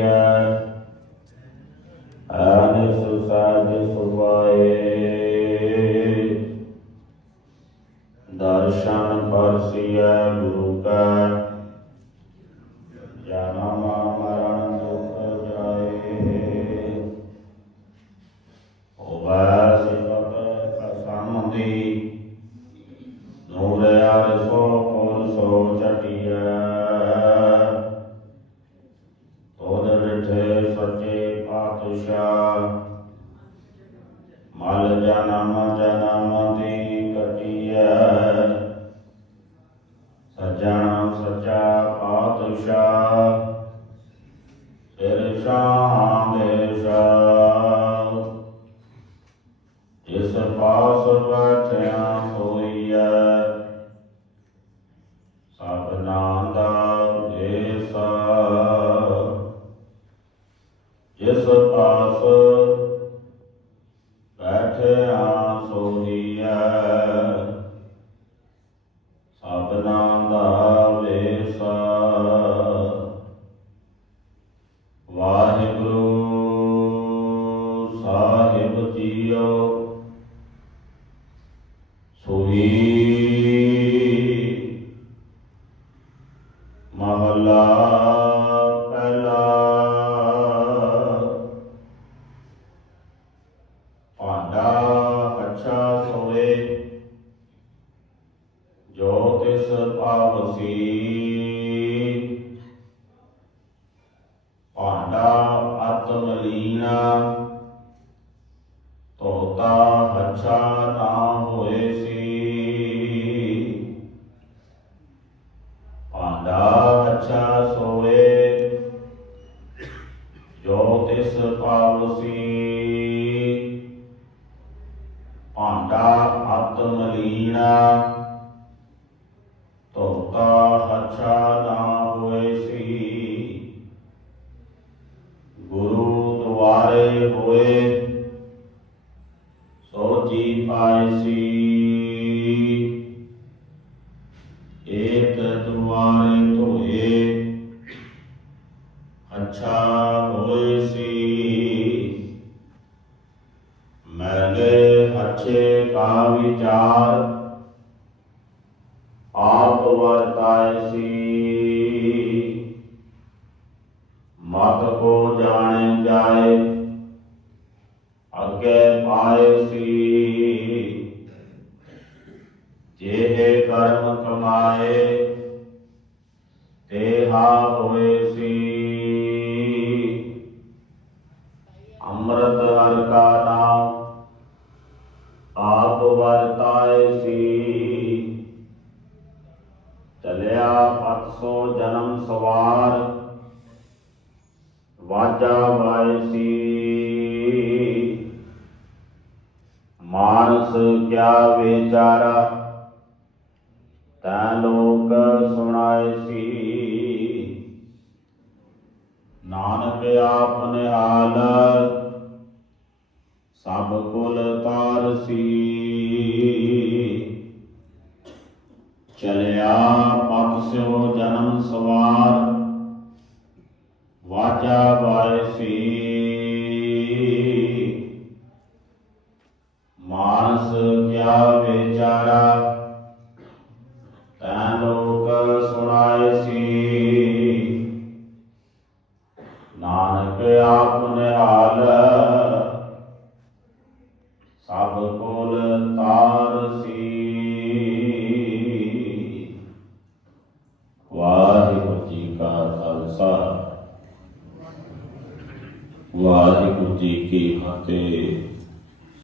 ગયા અને સુસાદ સુવાએ દર્શન પરસિયા ગુરુ કા જન્મ Nure are so, so, so, ਜਨਮ ਜਨਮ ਦੀ ਕਟਿਐ ਸਜਣ ਸੱਚਾ ਪਾਤਸ਼ਾਹ ਸਿਰ ਸ਼ਾਹ ਦੇ ਸ਼ਾਹ। ਜਿਸ ਪਾਸ ਬੈਠਿਆ ਹੋਈਐ ਸਭਨਾ ਦਾ ਬੈਠਿਆ ਸੋਈਐ ਪਾਵਸੀ ਭਾਂਡਾ ਆਤਮ ਲੀਨਾ ਤੋਤਾ ਅੱਛਾ ਨਾ ਹੋਏ ਸੀ। ਭਾਂਡਾ ਅੱਛਾ ਸੋਏ, ਜੋ ਤਿਸ ਪਾਵਸੀ ਭਾਂਡਾ ਆਤਮ ਲੀਨਾ ਹੋਏ। ਸੋ ਜੀ ਪਾਏ ਸੀ। ਏਕ ਦੁਆਰੇ ਧੋਏ। ਅੱਛਾ ਹੋਏ ਸੀ। ਮੈਲੇ ਅੱਛੇ ਕਾ ਵਿਚਾਰ। ਆਪ ਵਰਤਾਏ ਸੀ। ਵਿਚਾਰਾ ਤੈ ਲੋਕ ਸੁਣਾਏ ਸੀ। ਨਾਨਕ ਆਪ ਨਿਹਾਲ ਸਭ ਕੁਲ ਤਾਰ ਸੀ ਚਲਿਆ ਪਤ ਸਿਓ ਜਨਮ ਸਵਾਰ ਵਾਜਾ ਵਾਏ ਸਭ ਕੋਲ ਤਾਰ ਵਾਹਿਗੁਰੂ ਜੀ ਕਾ ਖਾਲਸਾ। ਵਾਹਿਗੁਰੂ ਜੀ ਕੀ ਫਤਿਹ।